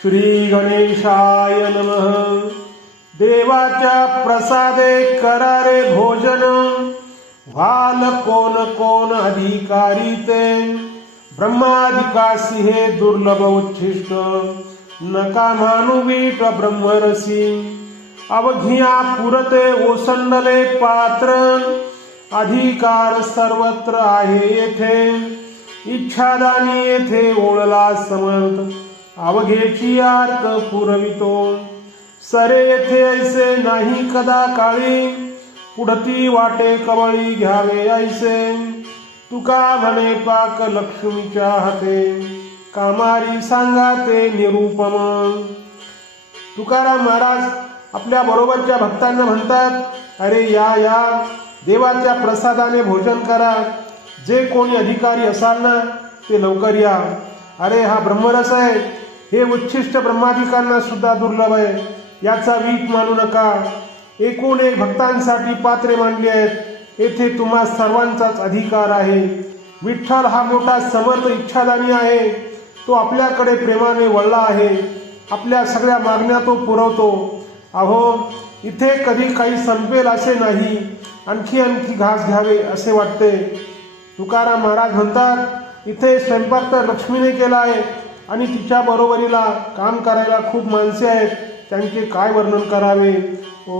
श्री गणेशाय नमः। देवाच्या प्रसादे करारे भोजन, व्हाल कोण कोण अधिकारी ते। ब्रह्मादिकासी हे दुर्लभ उच्छिष्ट, नका मानू वीट ब्रह्मरसी। अवघिया पुरते ओसंडले पात्र, अधिकार सर्वत्र आहे येथे। इच्छादानी येथे ओळला समर्थ, अवघेची आर्त पुरवितो। सरे येथे ऐसे नाही कदा काळी, पुढती वाटे कवळी घ्यावे ऐसे। तुका म्हणे पाक लक्ष्मीच्या हाते, कामारी सांगा ते निरूपम। तुकाराम महाराज आपल्या बरोबरच्या भक्तांना म्हणतात, अरे या या, देवाच्या प्रसादाने भोजन करा। जे कोणी अधिकारी असाल ना ते लवकर या। अरे हा ब्रह्मरस आहे, हे उच्छिष्ट ब्रह्माधिकांना सुद्धा दुर्लभ आहे, याचा वीट मानू नका। एकूण एक भक्तांसाठी पात्रे मांडली आहेत, येथे तुम्हा सर्वांचाच अधिकार आहे। विठ्ठल हा मोठा समर्थ इच्छादानी आहे, तो आपल्याकडे प्रेमाने वळला आहे। आपल्या सगळ्या मागण्या तो पुरवतो। अहो इथे कधी काही संपेल असे नाही, आणखी आणखी घास घ्यावे असे वाटते। तुकाराम महाराज म्हणतात, इथे स्वयंपाक तर लक्ष्मीने केला आहे आणि तिच्या बरोबरीला काम करायला खूप माणसे आहेत, त्यांचे काय वर्णन करावे। ओ